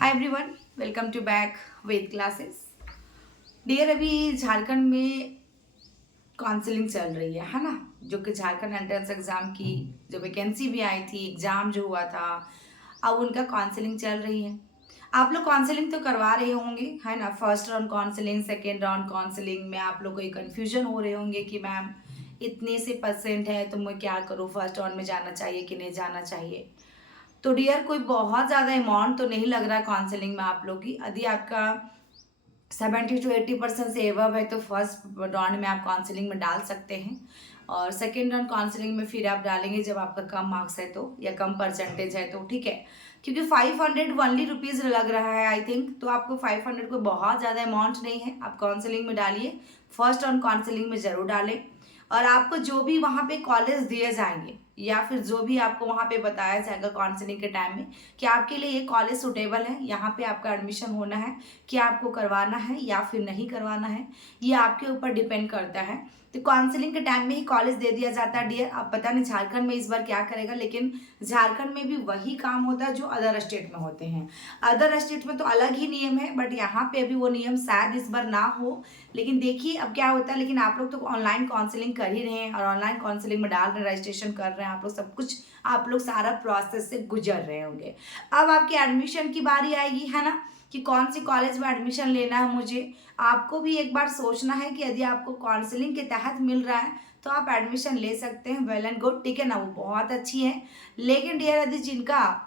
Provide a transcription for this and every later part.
Hi everyone, welcome to back with classes. Dear, अभी झारखंड में counselling चल रही है ना। जो कि झारखंड एंट्रेंस एग्ज़ाम की जो वैकेंसी भी आई थी, एग्ज़ाम जो हुआ था, अब उनका काउंसलिंग चल रही है। आप लोग काउंसलिंग तो करवा रहे होंगे, है ना। First round counselling, second round counselling में आप लोग को ये कन्फ्यूजन हो रहे होंगे कि मैम इतने से परसेंट है तो मैं क्या करूँ, फर्स्ट राउंड में जाना चाहिए कि नहीं जाना चाहिए। तो डियर, कोई बहुत ज़्यादा अमाउंट तो नहीं लग रहा है काउंसलिंग में आप लोग की। यदि आपका 70 to 80% से एबव है तो फर्स्ट राउंड में आप काउंसलिंग में डाल सकते हैं, और सेकेंड राउंड काउंसलिंग में फिर आप डालेंगे जब आपका कम मार्क्स है तो, या कम परसेंटेज है तो, ठीक है। क्योंकि 500 ओनली रुपीज़ लग रहा है आई थिंक, तो आपको 500 कोई बहुत ज़्यादा अमाउंट नहीं है। आप काउंसलिंग में डालिए, फर्स्ट राउंड काउंसलिंग में ज़रूर डालें। और आपको जो भी वहाँ पे कॉलेज दिए जाएंगे या फिर जो भी आपको वहाँ पे बताया जाएगा काउंसलिंग के टाइम में कि आपके लिए ये कॉलेज सुटेबल है, यहाँ पे आपका एडमिशन होना है, क्या आपको करवाना है या फिर नहीं करवाना है, ये आपके ऊपर डिपेंड करता है। तो काउंसलिंग के टाइम में ही कॉलेज दे दिया जाता है डियर। अब पता नहीं झारखंड में इस बार क्या करेगा, लेकिन झारखंड में भी वही काम होता है जो अदर स्टेट में होते हैं। अदर स्टेट में तो अलग ही नियम है, बट यहाँ पे अभी वो नियम शायद इस बार ना हो, लेकिन देखिए अब क्या होता है। लेकिन आप लोग तो ऑनलाइन काउंसलिंग कर ही रहे हैं और ऑनलाइन काउंसलिंग में डाल रहे हैं, रजिस्ट्रेशन कर रहे हैं आप लोग, सब कुछ आप लोग सारा प्रोसेस से गुजर रहे होंगे। अब आपकी एडमिशन की बारी आएगी, है ना, कि कौन सी कॉलेज में एडमिशन लेना है मुझे। आपको भी एक बार सोचना है कि यदि आपको काउंसलिंग के तहत मिल रहा है तो आप एडमिशन ले सकते हैं, वेल एंड गुड, ठीक है ना, वो बहुत अच्छी है। लेकिन डियर, यदि जिनका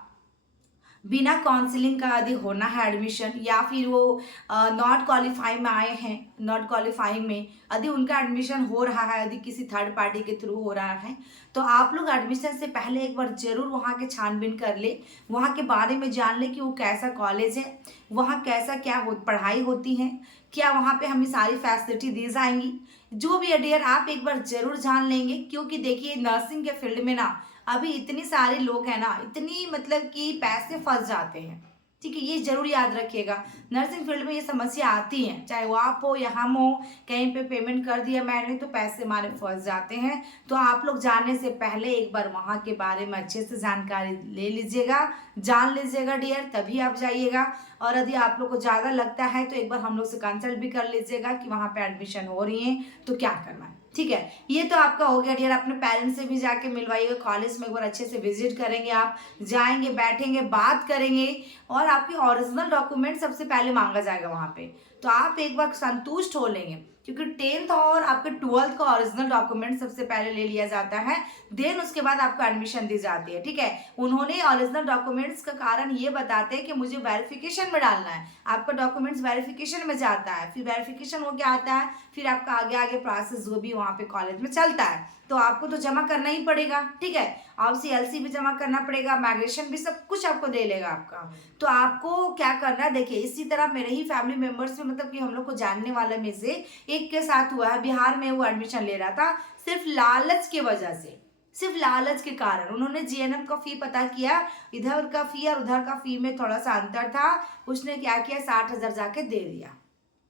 बिना काउंसलिंग का यदि होना है एडमिशन, या फिर वो नॉट क्वालिफाई में आए हैं, नॉट क्वालिफाइंग में यदि उनका एडमिशन हो रहा है, यदि किसी थर्ड पार्टी के थ्रू हो रहा है, तो आप लोग एडमिशन से पहले एक बार जरूर वहाँ के छानबीन कर ले, वहाँ के बारे में जान ले कि वो कैसा कॉलेज है, वहाँ कैसा क्या पढ़ाई होती है, क्या वहाँ पे हमें सारी फैसिलिटी दी जाएंगी। जो भी है डियर, आप एक बार जरूर जान लेंगे, क्योंकि देखिए नर्सिंग के फील्ड में ना अभी इतने सारे लोग हैं ना, इतनी मतलब कि पैसे फंस जाते हैं, ठीक है। ये जरूर याद रखिएगा, नर्सिंग फील्ड में ये समस्या आती है, चाहे वो आप हो या हम हो, कहीं पे पेमेंट कर दिया मैंने तो पैसे हमारे फंस जाते हैं। तो आप लोग जाने से पहले एक बार वहाँ के बारे में अच्छे से जानकारी ले लीजिएगा, जान लीजिएगा डियर, तभी आप जाइएगा। और यदि आप लोग को ज़्यादा लगता है तो एक बार हम लोग से कंसल्ट भी कर लीजिएगा कि वहाँ पे एडमिशन हो रही है तो क्या करना है, ठीक है। ये तो आपका हो गया डियर। अपने पेरेंट्स से भी जाके मिलवाइएगा, कॉलेज में एक बार अच्छे से विजिट करेंगे, आप जाएंगे, बैठेंगे, बात करेंगे, और आपके ओरिजिनल डॉक्यूमेंट सबसे पहले मांगा जाएगा वहाँ पे। तो आप एक बार संतुष्ट हो लेंगे, क्योंकि 10th और आपके 12th का ओरिजिनल डॉक्यूमेंट सबसे पहले ले लिया जाता है, देन उसके बाद आपको एडमिशन दी जाती है, ठीक है। उन्होंने ओरिजिनल डॉक्यूमेंट्स का कारण ये बताते हैं कि मुझे वेरिफिकेशन में डालना है, आपका डॉक्यूमेंट्स वेरिफिकेशन में जाता है, फिर वेरिफिकेशन हो क्या आता है, फिर आपका आगे आगे प्रोसेस जो भी वहाँ पे कॉलेज में चलता है, तो आपको तो जमा करना ही पड़ेगा, ठीक है। आपसे एलसी भी जमा करना पड़ेगा, माइग्रेशन भी, सब कुछ आपको दे लेगा आपका। तो आपको क्या करना है, देखिए इसी तरह मेरे ही फैमिली मेंबर्स में, मतलब कि हम लोग को जानने वाले में से एक के साथ हुआ है, बिहार में वो एडमिशन ले रहा था, सिर्फ लालच की वजह से, सिर्फ लालच के कारण उन्होंने जीएनएम का फी पता किया, इधर का फी और उधर का फी में थोड़ा सा अंतर था, उसने क्या किया 60,000 जाके दे दिया।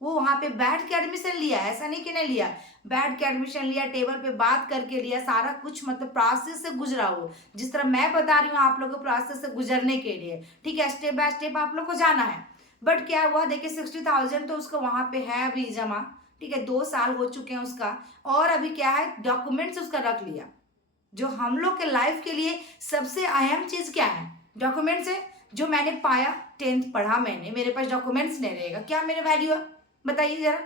वो वहां पे बैठ के एडमिशन लिया, ऐसा नहीं कि नहीं लिया, बैठ के एडमिशन लिया, टेबल पे बात करके लिया, सारा कुछ मतलब प्रोसेस से गुजरा वो, जिस तरह मैं बता रही हूँ आप लोगों को प्रोसेस से गुजरने के लिए, ठीक है। स्टेप बाय स्टेप आप लोग को जाना है। बट क्या हुआ, देखिए 60,000 तो उसका वहां पे है अभी जमा, ठीक है, 2 साल हो चुके हैं उसका, और अभी क्या है, डॉक्यूमेंट्स उसका रख लिया। जो हम लोग के लाइफ के लिए सबसे अहम चीज क्या है, डॉक्यूमेंट्स है। जो मैंने पाया, 10th पढ़ा मैंने, मेरे पास डॉक्यूमेंट्स नहीं रहेगा, क्या मेरे वैल्यू है, बताइए जरा।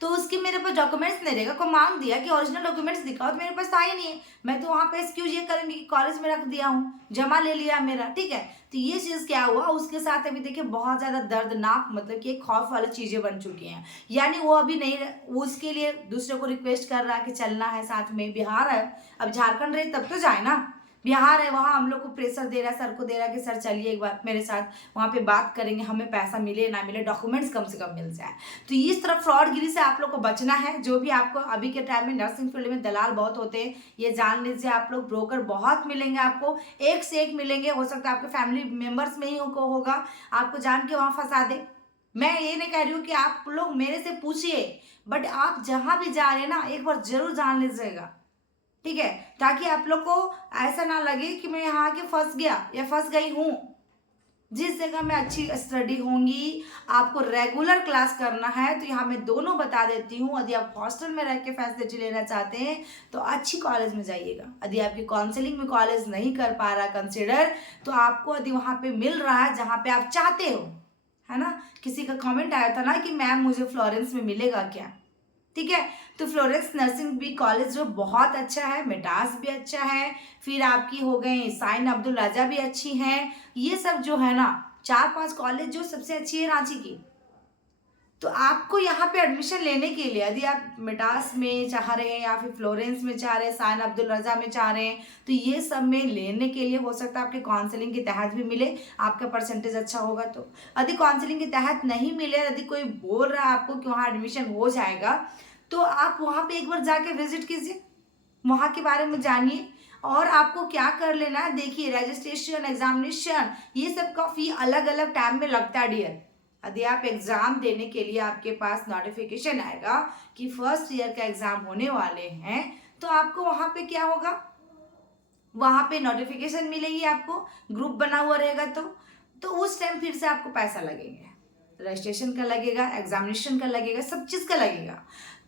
तो उसके मेरे पास डॉक्यूमेंट्स नहीं रहेगा, को मांग दिया कि ओरिजिनल डॉक्यूमेंट्स दिखाओ, तो मेरे पास था ही नहीं है, मैं तो वहां पे एक्सक्यूज ये करूंगी कि कॉलेज में रख दिया हूँ, जमा ले लिया मेरा, ठीक है। तो ये चीज क्या हुआ उसके साथ, अभी देखिए बहुत ज्यादा दर्दनाक, मतलब कि खौफ वाली चीजें बन चुकी हैं। यानी वो अभी नहीं, वो उसके लिए दूसरे को रिक्वेस्ट कर रहा है कि चलना है साथ में, बिहार है, अब झारखंड रहे तब तो जाए ना, बिहार है, वहाँ हम लोग को प्रेशर दे रहा है, सर को दे रहा है कि सर चलिए एक बार मेरे साथ, वहाँ पे बात करेंगे, हमें पैसा मिले ना मिले, डॉक्यूमेंट्स कम से कम मिल जाए। तो इस तरह फ्रॉडगिरी से आप लोग को बचना है। जो भी आपको अभी के टाइम में नर्सिंग फील्ड में दलाल बहुत होते हैं, ये जान लीजिए आप लोग, ब्रोकर बहुत मिलेंगे आपको, एक से एक मिलेंगे, हो सकता है आपके फैमिली मेंबर्स में ही होगा, आपको जान के वहाँ फंसा दे। मैं ये नहीं कह रही हूँ कि आप लोग मेरे से पूछिए, बट आप जहां भी जा रहे हैं ना, एक बार जरूर जान लीजिएगा, ठीक है, ताकि आप लोग को ऐसा ना लगे कि मैं यहाँ आके फंस गया या फंस गई हूँ। जिस जगह में अच्छी स्टडी होंगी, आपको रेगुलर क्लास करना है, तो यहाँ मैं दोनों बता देती हूँ। यदि आप हॉस्टल में रह के फैसिलिटी लेना चाहते हैं तो अच्छी कॉलेज में जाइएगा। यदि आपकी काउंसलिंग में कॉलेज नहीं कर पा रहा कंसिडर, तो आपको यदि वहाँ पे मिल रहा है जहाँ पे आप चाहते हो, है ना। किसी का कमेंट आया था ना कि मैम मुझे फ्लोरेंस में मिलेगा क्या, ठीक है। तो फ्लोरेंस नर्सिंग भी कॉलेज जो बहुत अच्छा है, मेटास भी अच्छा है, फिर आपकी हो गई साइन अब्दुल राजा भी अच्छी हैं। ये सब जो है ना 4-5 कॉलेज जो सबसे अच्छी है रांची की। तो आपको यहाँ पे एडमिशन लेने के लिए यदि आप मेटास में चाह रहे हैं या फिर फ्लोरेंस में चाह रहे हैं, साइन अब्दुल रजा में चाह रहे हैं, तो ये सब में लेने के लिए हो सकता है आपके काउंसलिंग के तहत भी मिले, आपका परसेंटेज अच्छा होगा। तो यदि काउंसलिंग के तहत नहीं मिले, यदि कोई बोल रहा है आपको कि वहाँ एडमिशन हो जाएगा, तो आप वहाँ पे एक बार जाके विजिट कीजिए, वहाँ के बारे में जानिए। और आपको क्या कर लेना है, देखिए रजिस्ट्रेशन, एग्जामिनेशन, ये सब का फी अलग अलग टाइम में लगता है डियर। यदि आप एग्जाम देने के लिए आपके पास नोटिफिकेशन आएगा कि फर्स्ट ईयर का एग्जाम होने वाले हैं, तो आपको वहाँ पे क्या होगा, वहाँ पे नोटिफिकेशन मिलेगी, आपको ग्रुप बना हुआ रहेगा। तो उस टाइम फिर से आपको पैसा लगेंगे, रजिस्ट्रेशन का लगेगा, एग्जामिनेशन का लगेगा, सब चीज़ का लगेगा।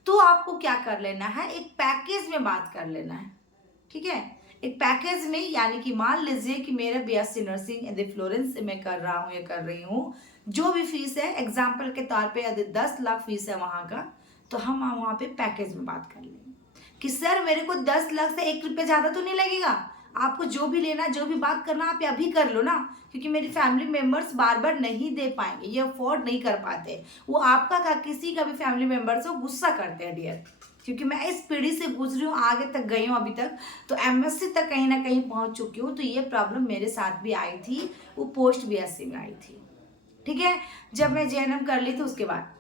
तो आपको क्या कर लेना है, एक पैकेज में बात कर लेना है, ठीक है। एक पैकेज में, यानी कि मान लीजिए कि मेरा बीएससी नर्सिंग यदि फ्लोरेंस से मैं कर रहा हूँ या कर रही हूँ, जो भी फीस है एग्जाम्पल के तौर पे यदि 10 लाख फीस है वहाँ का, तो हम वहाँ पे पैकेज में बात कर लेंगे कि सर मेरे को 10 लाख से 1 रुपये ज़्यादा तो नहीं लगेगा, आपको जो भी लेना, जो भी बात करना आप अभी कर लो ना, क्योंकि मेरी फैमिली मेम्बर्स बार बार नहीं दे पाएंगे, ये अफोर्ड नहीं कर पाते। वो आपका का किसी का भी फैमिली मेम्बर्स हो गुस्सा करते हैं डियर, क्योंकि मैं इस पीढ़ी से गुजरी हूँ, आगे तक गई हूँ अभी तक, तो एमएससी तक कहीं ना कहीं पहुँच चुकी हूँ। तो ये प्रॉब्लम मेरे साथ भी आई थी, वो पोस्ट बीएससी में आई थी, ठीक है, जब मैं जेएनएम कर ली थी उसके बाद।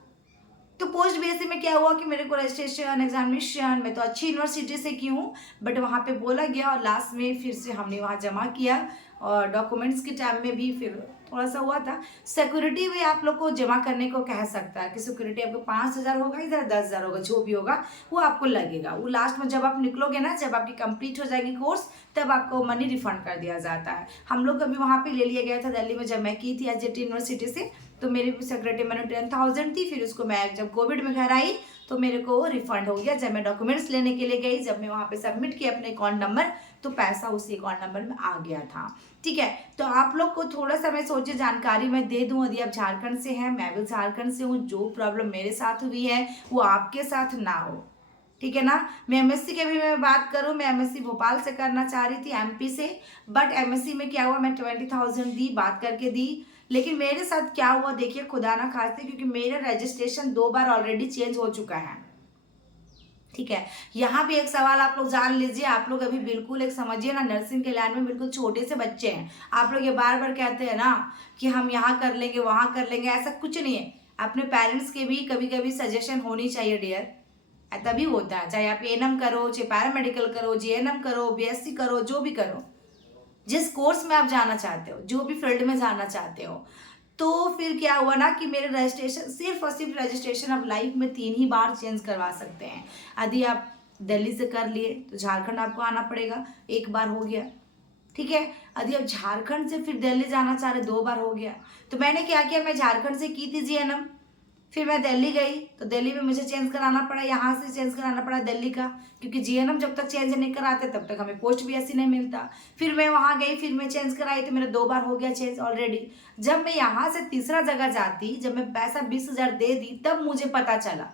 तो पोस्ट बीएससी में क्या हुआ कि मेरे को रजिस्ट्रेशन, एग्जामिनेशन, मैं तो अच्छी यूनिवर्सिटी से की हूँ, बट वहाँ पे बोला गया और लास्ट में फिर से हमने वहाँ जमा किया, और डॉक्यूमेंट्स के टाइम में भी फिर थोड़ा सा हुआ था। सिक्योरिटी भी आप लोग को जमा करने को कह सकता है कि सिक्योरिटी आपको 5,000 होगा, इधर 10,000 होगा, जो भी होगा वो आपको लगेगा। वो लास्ट में जब आप निकलोगे ना, जब आपकी कंप्लीट हो जाएगी कोर्स, तब आपको मनी रिफंड कर दिया जाता है। हम लोग अभी वहाँ पे ले लिया गया था दिल्ली में, जब मैं की थी एसजीटी यूनिवर्सिटी से, तो मेरी सिक्योरिटी मैंने 10,000 थी, फिर उसको मैं जब कोविड में घर आई तो मेरे को रिफंड हो गया। जब मैं डॉक्यूमेंट्स लेने के लिए गई, जब मैं वहाँ पे सबमिट किया अपने अकाउंट नंबर, तो पैसा उसी अकाउंट नंबर में आ गया था, ठीक है। तो आप लोग को थोड़ा सा मैं सोचे जानकारी मैं दे दूं, यदि आप झारखंड से हैं, मैं भी झारखंड से हूँ, जो प्रॉब्लम मेरे साथ हुई है वो आपके साथ ना हो, ठीक है ना। मैं एमएससी के भी मैं बात करूं, मैं एमएससी भोपाल से करना चाह रही थी, एमपी से, बट एमएससी में क्या हुआ, मैं 20,000 दी, बात करके दी, लेकिन मेरे साथ क्या हुआ देखिए, खुदा ना खास्ते, क्योंकि मेरा रजिस्ट्रेशन 2 बार ऑलरेडी चेंज हो चुका है, ठीक है। यहाँ भी एक सवाल आप लोग जान लीजिए, आप लोग अभी बिल्कुल एक समझिए ना, नर्सिंग के लाइन में बिल्कुल छोटे से बच्चे हैं, आप लोग ये बार बार कहते हैं ना कि हम यहाँ कर लेंगे, वहाँ कर लेंगे, ऐसा कुछ नहीं है। अपने पेरेंट्स के भी कभी कभी सजेशन होनी चाहिए डियर, तभी होता है। चाहे आप एएनएम करो, चाहे पैरामेडिकल करो, जीएनएम करो, बीएससी करो, जो भी करो, जिस कोर्स में आप जाना चाहते हो, जो भी फील्ड में जाना चाहते हो। तो फिर क्या हुआ ना कि मेरे रजिस्ट्रेशन, सिर्फ और सिर्फ रजिस्ट्रेशन आप लाइफ में 3 ही बार चेंज करवा सकते हैं। यदि आप दिल्ली से कर लिए तो झारखंड आपको आना पड़ेगा, 1 बार हो गया, ठीक है। यदि आप झारखंड से फिर दिल्ली जाना चाह रहे, 2 बार हो गया। तो मैंने क्या किया, मैं झारखंड से की थी जीएनएम, फिर मैं दिल्ली गई तो दिल्ली में मुझे चेंज कराना पड़ा, यहाँ से चेंज कराना पड़ा दिल्ली का, क्योंकि जीएनएम जब तक चेंज नहीं कराते तब तक हमें पोस्ट बीएससी नहीं मिलता। फिर मैं वहाँ गई, फिर मैं चेंज कराई, तो मेरा 2 बार हो गया चेंज ऑलरेडी। जब मैं यहाँ से तीसरा जगह जाती, जब मैं पैसा 20,000 दे दी, तब मुझे पता चला,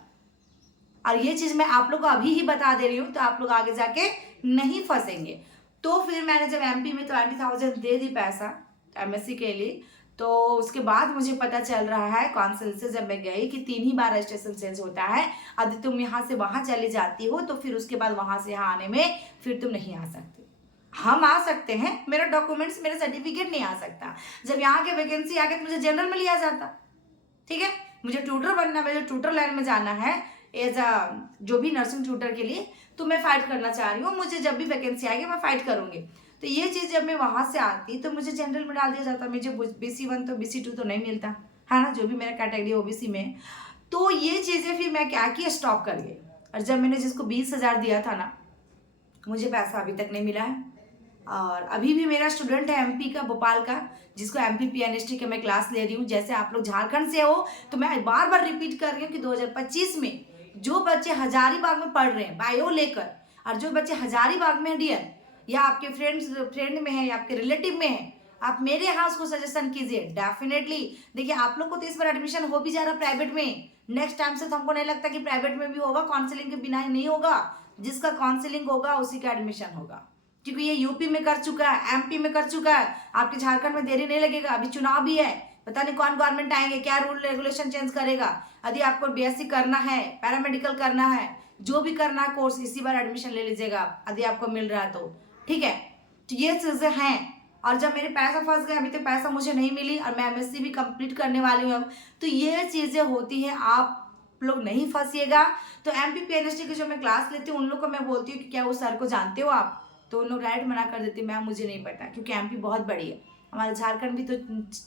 और ये चीज़ मैं आप लोग को अभी ही बता दे रही हूँ, तो आप लोग आगे जाके नहीं फंसेंगे। तो फिर मैंने जब एमपी में 20,000 दे दी पैसा एमएससी के लिए, तो उसके बाद मुझे पता चल रहा है काउंसिल से, जब मैं गई, कि 3 ही बार रजिस्ट्रेशन चेंज होता है। यदि तुम यहाँ से वहाँ चली जाती हो, तो फिर उसके बाद वहाँ से यहाँ आने में फिर तुम नहीं आ सकते। हम आ सकते हैं, मेरा डॉक्यूमेंट्स, मेरा सर्टिफिकेट नहीं आ सकता। जब यहाँ के वैकेंसी आ गई तो मुझे जनरल में लिया जाता, ठीक है। मुझे ट्यूटर बनना, मुझे ट्यूटर लाइन में जाना है, एज अ जो भी नर्सिंग ट्यूटर के लिए, तो मैं फाइट करना चाह रही हूँ। मुझे जब भी वैकेंसी आएगी मैं फाइट करूँगी। तो ये चीज़ जब मैं वहाँ से आती तो मुझे जनरल में डाल दिया जाता, मुझे BC1 तो BC2 तो नहीं मिलता है ना, जो भी मेरा कैटेगरी ओबीसी में। तो ये चीज़ें फिर मैं क्या किया, स्टॉप कर गई। और जब मैंने जिसको 20,000 दिया था ना, मुझे पैसा अभी तक नहीं मिला है, और अभी भी मेरा स्टूडेंट है एमपी का, भोपाल का, जिसको एमपी पीएनएसटी के मैं क्लास ले रही हूँ। जैसे आप लोग झारखंड से हो तो मैं बार बार रिपीट कर रही हूँ कि 2025 में जो बच्चे हजारीबाग में पढ़ रहे हैं बायो लेकर, और जो बच्चे हजारीबाग में डियर या आपके फ्रेंड में है या आपके रिलेटिव में है, आप मेरे यहाँ उसको सजेशन कीजिए डेफिनेटली। देखिए आप लोग को तो इस बार एडमिशन हो भी जा रहा प्राइवेट में, नेक्स्ट टाइम से तो हमको नहीं लगता कि प्राइवेट में भी होगा, काउंसलिंग के बिना ही नहीं होगा। जिसका काउंसलिंग होगा उसी का एडमिशन होगा, क्योंकि ये यूपी में कर चुका है, एमपी में कर चुका है, आपके झारखंड में देरी नहीं लगेगा। अभी चुनाव भी है, पता नहीं कौन गवर्नमेंट आएंगे, क्या रूल रेगुलेशन चेंज करेगा। यदि आपको बीएससी करना है, पैरामेडिकल करना है, जो भी करना है कोर्स, इसी बार एडमिशन ले लीजिएगा आप, यदि आपको मिल रहा है तो ठीक है। तो ये चीज़ें हैं। और जब मेरे पैसा फंस गया, अभी तक पैसा मुझे नहीं मिली और मैं एमएससी भी कंप्लीट करने वाली हूँ अब, तो ये चीज़ें होती हैं। आप लोग नहीं फंसिएगा। तो एमपी पीएनएसटी की जो मैं क्लास लेती हूँ उन लोग को मैं बोलती हूँ कि क्या वो सर को जानते हो आप, तो उन लोग डायरेक्ट मना कर देते, मैम मुझे नहीं पता, क्योंकि एमपी बहुत बड़ी है। हमारा झारखंड भी तो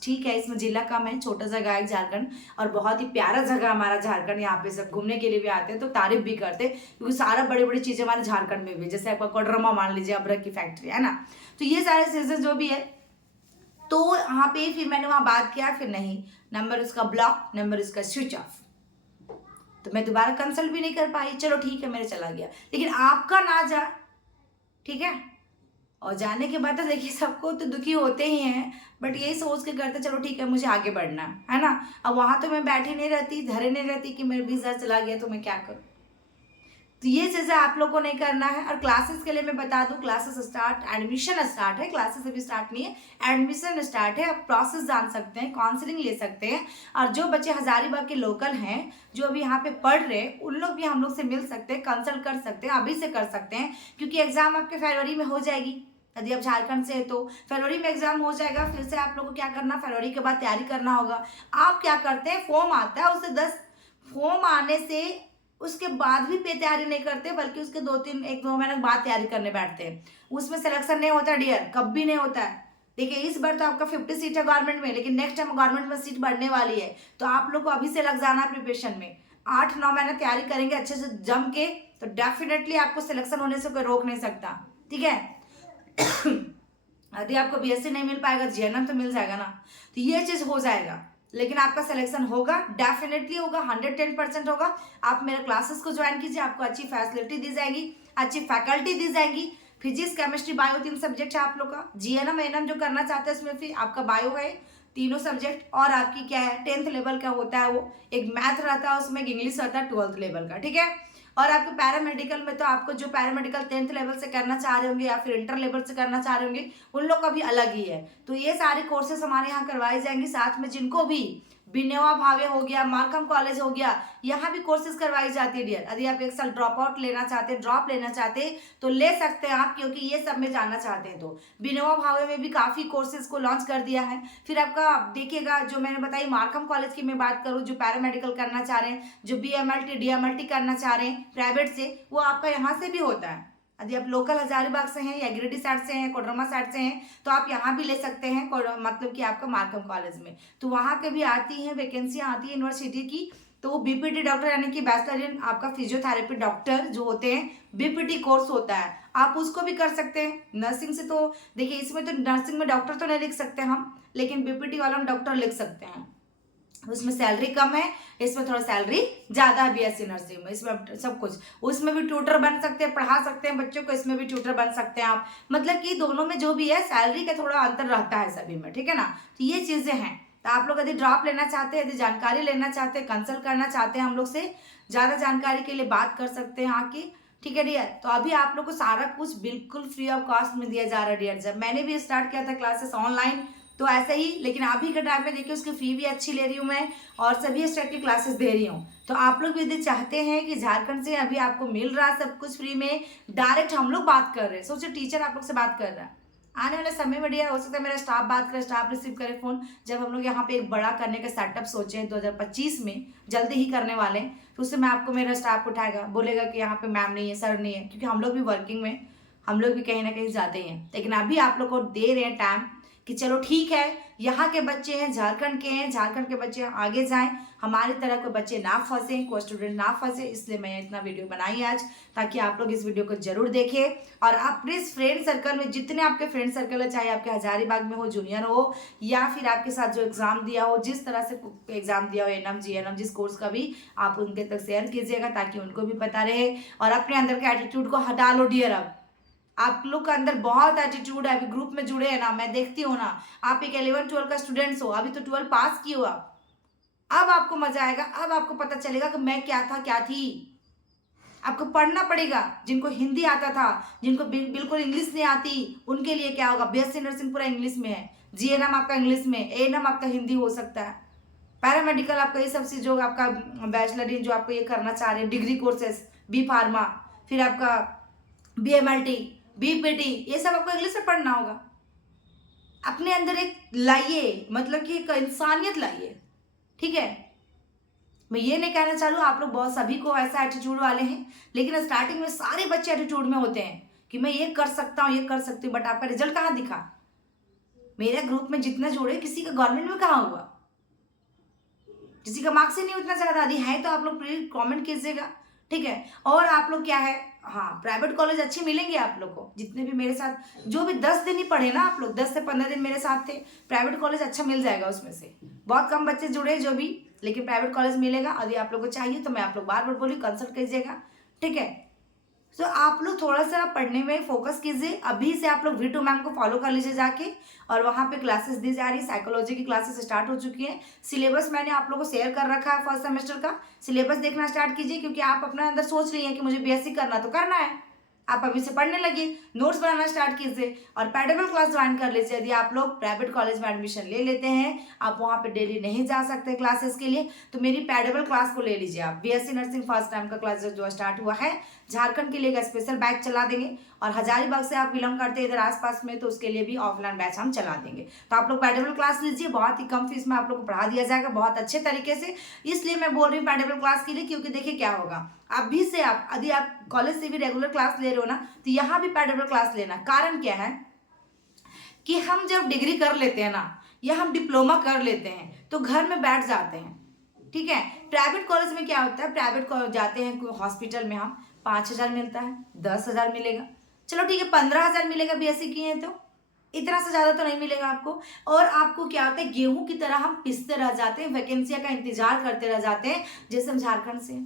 ठीक है, इसमें जिला कम है, छोटा जगह है झारखंड, और बहुत ही प्यारा जगह हमारा झारखंड। यहाँ पे सब घूमने के लिए भी आते हैं, तो तारीफ भी करते हैं, क्योंकि सारा बड़ी बड़ी चीज़ें हमारे झारखंड में भी, जैसे आपका कोडरमा मान लीजिए, अदरक की फैक्ट्री है ना, तो ये सारे चीज़ें जो भी है। तो यहाँ पे फिर मैंने वहाँ बात किया, फिर नहीं, नंबर उसका ब्लॉक, नंबर उसका स्विच ऑफ, तो मैं दोबारा कंसल्ट भी नहीं कर पाई। चलो ठीक है, मेरे चला गया, लेकिन आपका ना जा, ठीक है। और जाने के बाद तो देखिए सबको तो दुखी होते ही हैं, बट यही सोच के करते चलो ठीक है मुझे आगे बढ़ना है ना। अब वहाँ तो मैं बैठी नहीं रहती, धरे नहीं रहती कि मेरा 20,000 चला गया तो मैं क्या करूँ। तो ये चीज़ें आप लोग को नहीं करना है। और क्लासेस के लिए मैं बता दूं, क्लासेस स्टार्ट, एडमिशन स्टार्ट है, क्लासेस अभी स्टार्ट नहीं है, एडमिशन स्टार्ट है। आप प्रोसेस जान सकते हैं, काउंसलिंग ले सकते हैं। और जो बच्चे हजारीबाग के लोकल हैं, जो अभी यहाँ पे पढ़ रहे हैं, उन लोग भी हम लोग से मिल सकते हैं, कंसल्ट कर सकते हैं, अभी से कर सकते हैं, क्योंकि एग्जाम आपके फरवरी में हो जाएगी। यदि आप झारखंड से है तो फरवरी में एग्जाम हो जाएगा। फिर से आप लोग को क्या करना, फरवरी के बाद तैयारी करना होगा। आप क्या करते हैं, फॉर्म आता है, उससे 10 फॉर्म आने से उसके बाद भी पे तैयारी नहीं करते, बल्कि उसके 1-2 महीने बाद तैयारी करने बैठते हैं। उसमें सिलेक्शन नहीं होता डियर, कभी नहीं होता है। देखिए इस बार तो आपका 50 सीट है गवर्नमेंट में, लेकिन नेक्स्ट टाइम गवर्नमेंट में सीट बढ़ने वाली है, तो आप लोग को अभी से लग जाना प्रिपरेशन में। 8-9 महीने तैयारी करेंगे अच्छे से जम के, तो डेफिनेटली आपको सिलेक्शन होने से कोई रोक नहीं सकता, ठीक है। यदि आपको बीएससी नहीं मिल पाएगा, जीएनएम तो मिल जाएगा ना, तो ये चीज़ हो जाएगा। लेकिन आपका सिलेक्शन होगा, डेफिनेटली होगा, 110% होगा। आप मेरे क्लासेस को ज्वाइन कीजिए, आपको अच्छी फैसिलिटी दी जाएगी, अच्छी फैकल्टी दी जाएगी। फिजिक्स, केमिस्ट्री, बायो 3 सब्जेक्ट है आप लोग का। जीएनएम एएनएम जो करना चाहते हैं उसमें फिर आपका बायो है, तीनों सब्जेक्ट। और आपकी क्या है, 10th लेवल का होता है, वो एक मैथ रहता है, उसमें एक इंग्लिश रहता है 12th लेवल का, ठीक है। और आपके पैरामेडिकल में तो आपको जो पैरामेडिकल 10th लेवल से करना चाह रहे होंगे या फिर इंटर लेवल से करना चाह रहे होंगे, उन लोग का भी अलग ही है। तो ये सारे कोर्सेस हमारे यहाँ करवाए जाएंगे। साथ में जिनको भी बिनेवा भावे हो गया, मार्कम कॉलेज हो गया, यहाँ भी कोर्सेज करवाई जाती है डियर। यदि आप एक साल ड्रॉप आउट लेना चाहते हैं, ड्रॉप लेना चाहते हैं, तो ले सकते हैं आप, क्योंकि ये सब में जानना चाहते हैं। तो बिनेवा भावे में भी काफ़ी कोर्सेज को लॉन्च कर दिया है। फिर आपका देखिएगा, जो मैंने बताई मार्कम कॉलेज की मैं बात करूँ, जो पैरामेडिकल करना चाह रहे हैं, जो बीएमएलटी डीएमएलटी करना चाह रहे हैं प्राइवेट से, वो आपका यहाँ से भी होता है। यदि आप लोकल हजारीबाग से हैं या गिरिडीह साइड से हैं, कोडरमा साइड से हैं, तो आप यहाँ भी ले सकते हैं, मतलब कि आपका मार्कम कॉलेज में। तो वहाँ के भी आती हैं, वैकेंसियाँ आती है यूनिवर्सिटी की। तो वो बीपीटी डॉक्टर यानी कि बैचलर इन आपका फिजियोथेरेपी डॉक्टर जो होते हैं, बीपीटी कोर्स होता है, आप उसको भी कर सकते हैं। नर्सिंग से तो देखिए, इसमें तो नर्सिंग में डॉक्टर तो नहीं लिख सकते हम, लेकिन बीपीटी वाला हम डॉक्टर लिख सकते हैं। उसमें सैलरी कम है, इसमें थोड़ा सैलरी ज़्यादा है बीएससी नर्सिंग में। इसमें सब कुछ, उसमें भी ट्यूटर बन सकते हैं, पढ़ा सकते हैं बच्चों को, इसमें भी ट्यूटर बन सकते हैं आप। मतलब कि दोनों में जो भी है सैलरी का थोड़ा अंतर रहता है सभी में, ठीक है ना। तो ये चीज़ें हैं। तो आप लोग यदि ड्रॉप लेना चाहते हैं, यदि जानकारी लेना चाहते हैं, कंसल्ट करना चाहते हैं हम लोग से, ज़्यादा जानकारी के लिए बात कर सकते हैं आके, ठीक है डियर। तो अभी आप लोग को सारा कुछ बिल्कुल फ्री ऑफ कॉस्ट में दिया जा रहा है डियर। जब मैंने भी स्टार्ट किया था क्लासेस ऑनलाइन तो ऐसा ही, लेकिन अभी के टाइम में देखिए उसकी फ़ी भी अच्छी ले रही हूँ मैं, और सभी स्टेट की क्लासेस दे रही हूँ। तो आप लोग भी यदि चाहते हैं कि झारखंड से अभी आपको मिल रहा है सब कुछ फ्री में, डायरेक्ट हम लोग बात कर रहे हैं, सोचिए टीचर आप लोग से बात कर रहा है। आने वाले समय में डियर हो सकता है मेरा स्टाफ बात करे, स्टाफ रिसीव करे फ़ोन, जब हम लोग यहाँ पे एक बड़ा करने का सेटअप सोचे हैं 2025 में, जल्दी ही करने वाले हैं, तो उससे मैं आपको मेरा स्टाफ उठाएगा, बोलेगा कि यहाँ पे मैम नहीं है, सर नहीं है, क्योंकि हम लोग भी वर्किंग में, हम लोग भी कहीं ना कहीं जाते हैं। लेकिन अभी आप लोग को दे रहे हैं टाइम कि चलो ठीक है, यहाँ के बच्चे हैं, झारखंड के हैं, झारखंड के बच्चे आगे जाएं, हमारी तरह कोई बच्चे ना फंसे, कोई स्टूडेंट ना फंसे, इसलिए मैं इतना वीडियो बनाई आज, ताकि आप लोग इस वीडियो को जरूर देखें और अपने फ्रेंड सर्कल में जितने आपके फ्रेंड सर्कल है, चाहे आपके हजारीबाग में हो, जूनियर हो, या फिर आपके साथ जो एग्जाम दिया हो, जिस तरह से एग्जाम दिया हो, एनएम जीएनएम जिस कोर्स का भी, आप उनके तक शेयर कीजिएगा ताकि उनको भी पता रहे और अपने अंदर के एटीट्यूड को हटा लो डियर। अब आप लोग का अंदर बहुत एटीट्यूड है, अभी ग्रुप में जुड़े हैं ना, मैं देखती हूँ ना, आप एक 11-12 का स्टूडेंट्स हो, अभी तो 12 पास किए हो आप। अब आपको मजा आएगा, अब आपको पता चलेगा कि मैं क्या था क्या थी। आपको पढ़ना पड़ेगा, जिनको हिंदी आता था, जिनको बिल्कुल इंग्लिश नहीं आती, उनके लिए क्या होगा, बीएससी नर्सिंग पूरा इंग्लिश में है, जीएनएम आपका इंग्लिश में, एएनएम आपका हिंदी हो सकता है, पैरामेडिकल आपका ये सब चीज जो आपका बैचलर जो आपको ये करना चाह रहे हैं, डिग्री कोर्सेस, बी फार्मा, फिर आपका बीएमएलटी, बीपीटी, ये सब आपको इंग्लिश में पढ़ना होगा। अपने अंदर एक लाइए, मतलब कि एक इंसानियत लाइए, ठीक है। मैं ये नहीं कहना चाहूँ आप लोग बहुत सभी को ऐसा एटीट्यूड वाले हैं, लेकिन स्टार्टिंग में सारे बच्चे एटीट्यूड में होते हैं कि मैं ये कर सकता हूँ, ये कर सकती हूँ, बट आपका रिजल्ट कहाँ दिखा। मेरे ग्रुप में जितने जोड़े, किसी का गवर्नमेंट में कहाँ हुआ, किसी का मार्क्स ही नहीं उतना ज्यादा आदि है, तो आप लोग प्लीज कमेंट कीजिएगा, ठीक है। और आप लोग क्या है, हाँ प्राइवेट कॉलेज अच्छे मिलेंगे आप लोग को, जितने भी मेरे साथ जो भी 10 दिन ही पढ़े ना, आप लोग 10 से 15 दिन मेरे साथ थे, प्राइवेट कॉलेज अच्छा मिल जाएगा। उसमें से बहुत कम बच्चे जुड़े जो भी, लेकिन प्राइवेट कॉलेज मिलेगा। यदि आप लोग को चाहिए तो मैं आप लोग बार बार बोली कंसल्ट कीजिएगा, ठीक है। तो आप लोग थोड़ा सा पढ़ने में फोकस कीजिए। अभी से आप लोग V2 मैम को फॉलो कर लीजिए जाके, और वहाँ पे क्लासेस दी जा रही, साइकोलॉजी की क्लासेस स्टार्ट हो चुकी हैं। सिलेबस मैंने आप लोगों को शेयर कर रखा है, फर्स्ट सेमेस्टर का सिलेबस देखना स्टार्ट कीजिए, क्योंकि आप अपने अंदर सोच रही हैं कि मुझे बीएससी करना, तो करना है, आप अभी से पढ़ने लगिए, नोट्स बनाना स्टार्ट कीजिए और पैडेबल क्लास ज्वाइन कर लीजिए। यदि आप लोग प्राइवेट कॉलेज में एडमिशन ले लेते हैं, आप वहाँ पे डेली नहीं जा सकते क्लासेस के लिए, तो मेरी पैडेबल क्लास को ले लीजिए आप। बीएससी नर्सिंग फर्स्ट टाइम का क्लास जो स्टार्ट हुआ है, झारखंड के लिए एक स्पेशल बैच चला देंगे, और हजारीबाग से आप बिलोंग करते हैं इधर आसपास में, तो उसके लिए भी ऑफलाइन बैच हम चला देंगे। तो आप लोग पैडेबल क्लास लीजिए, बहुत ही कम फीस में आप लोग को पढ़ा दिया जाएगा, बहुत अच्छे तरीके से। इसलिए मैं बोल रही हूँ पैडेबल क्लास के लिए, क्योंकि देखिए क्या होगा, अभी से आप यदि आप कॉलेज से भी रेगुलर क्लास ले रहे हो ना, तो यहाँ भी पैडेबल क्लास लेना। कारण क्या है कि हम जब डिग्री कर लेते हैं ना, या हम डिप्लोमा कर लेते हैं, तो घर में बैठ जाते हैं, ठीक है। प्राइवेट कॉलेज में क्या होता है, प्राइवेट कॉलेज जाते हैं हॉस्पिटल में, हम 5,000 मिलता है, 10,000 मिलेगा, चलो ठीक है 15,000 मिलेगा, बीएससी किए हैं तो इतना से ज़्यादा तो नहीं मिलेगा आपको। और आपको क्या होता है, गेहूं की तरह हम पिसते रह जाते हैं, वैकेंसियाँ का इंतजार करते रह जाते हैं। जैसे हम झारखंड से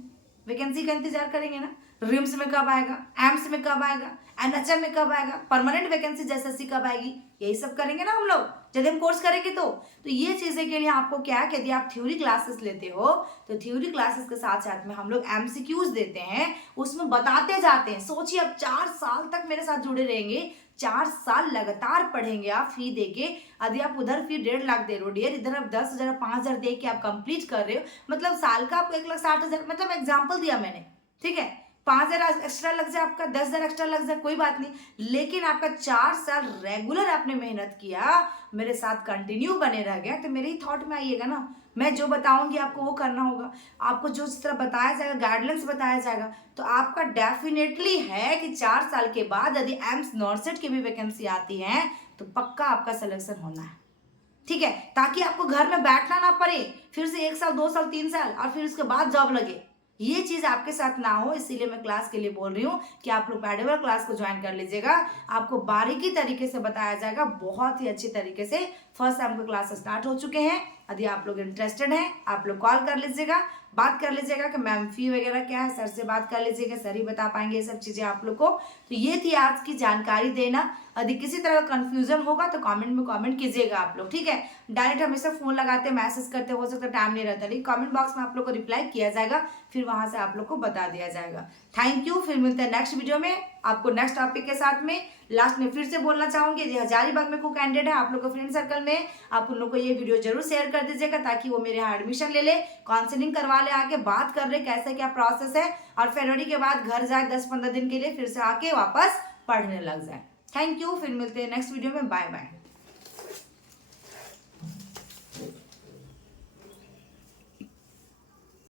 वैकेंसी का इंतजार करेंगे ना, रिम्स में कब आएगा, एम्स में कब आएगा, एनएचएम में कब आएगा, परमानेंट वैकेंसी जैसे कब आएगी, यही सब करेंगे ना हम लोग जब हम कोर्स करेंगे। तो ये चीज़ें के लिए आपको क्या है कि यदि आप थ्योरी क्लासेस लेते हो, तो थ्योरी क्लासेस के साथ साथ में हम लोग एमसीक्यूज देते हैं, उसमें बताते जाते हैं। सोचिए अब 4 साल तक मेरे साथ जुड़े रहेंगे, 4 साल लगातार पढ़ेंगे आप फी देके। यदि आप उधर फी 1.5 लाख दे रहे हो डियर, इधर आप 10,000 5,000 दे के आप कंप्लीट कर रहे हो, मतलब साल का आपको 1,60,000, मतलब एग्जाम्पल दिया मैंने, ठीक है। 5,000 एक्स्ट्रा लग जाए, आपका 10,000 एक्स्ट्रा लग जाए, कोई बात नहीं, लेकिन आपका 4 साल रेगुलर आपने मेहनत किया, मेरे साथ कंटिन्यू बने रह गया, तो मेरे ही थॉट में आइएगा ना, मैं जो बताऊंगी आपको वो करना होगा। आपको जो जिस तरह बताया जाएगा, गाइडलाइंस बताया जाएगा, तो आपका डेफिनेटली है कि 4 साल के बाद यदि एम्स नॉर्सेट की भी वैकेंसी आती है, तो पक्का आपका सिलेक्शन होना है, ठीक है, ताकि आपको घर में बैठना ना पड़े फिर से 1 साल 2 साल 3 साल और फिर उसके बाद जॉब लगे। ये चीज़ आपके साथ ना हो, इसीलिए मैं क्लास के लिए बोल रही हूँ कि आप लोग पैडेबल क्लास को ज्वाइन कर लीजिएगा। आपको बारीकी तरीके से बताया जाएगा, बहुत ही अच्छी तरीके से। फर्स्ट टाइम के क्लास स्टार्ट हो चुके हैं। यदि आप लोग इंटरेस्टेड हैं, आप लोग कॉल कर लीजिएगा, बात कर लीजिएगा कि मैम फी वगैरह क्या है, सर से बात कर लीजिएगा, सर ही बता पाएंगे ये सब चीज़ें आप लोग को। तो ये थी आज की जानकारी देना। यदि किसी तरह का कन्फ्यूजन होगा तो कमेंट में कमेंट कीजिएगा आप लोग, ठीक है। डायरेक्ट हमेशा फ़ोन लगाते मैसेज करते, हो सकता है टाइम नहीं रहता, लेकिन कमेंट बॉक्स में आप लोग को रिप्लाई किया जाएगा, फिर वहाँ से आप लोग को बता दिया जाएगा। थैंक यू, फिर मिलते हैं नेक्स्ट वीडियो में आपको नेक्स्ट टॉपिक के साथ में। लास्ट में फिर से बोलना चाहूँगी, यदि हजारीबाग में कोई कैंडिडेट है आप लोग को फ्रेंड सर्कल में, आप उन लोग को ये वीडियो जरूर शेयर कर दीजिएगा, ताकि वो मेरे यहाँ एडमिशन ले ले, काउंसलिंग करवा ले, आके बात कर ले कैसे क्या प्रोसेस है, और फरवरी के बाद घर जाए 10-15 दिन के लिए, फिर से आके वापस पढ़ने लग जाए। थैंक यू, फिर मिलते हैं नेक्स्ट वीडियो में, बाय बाय।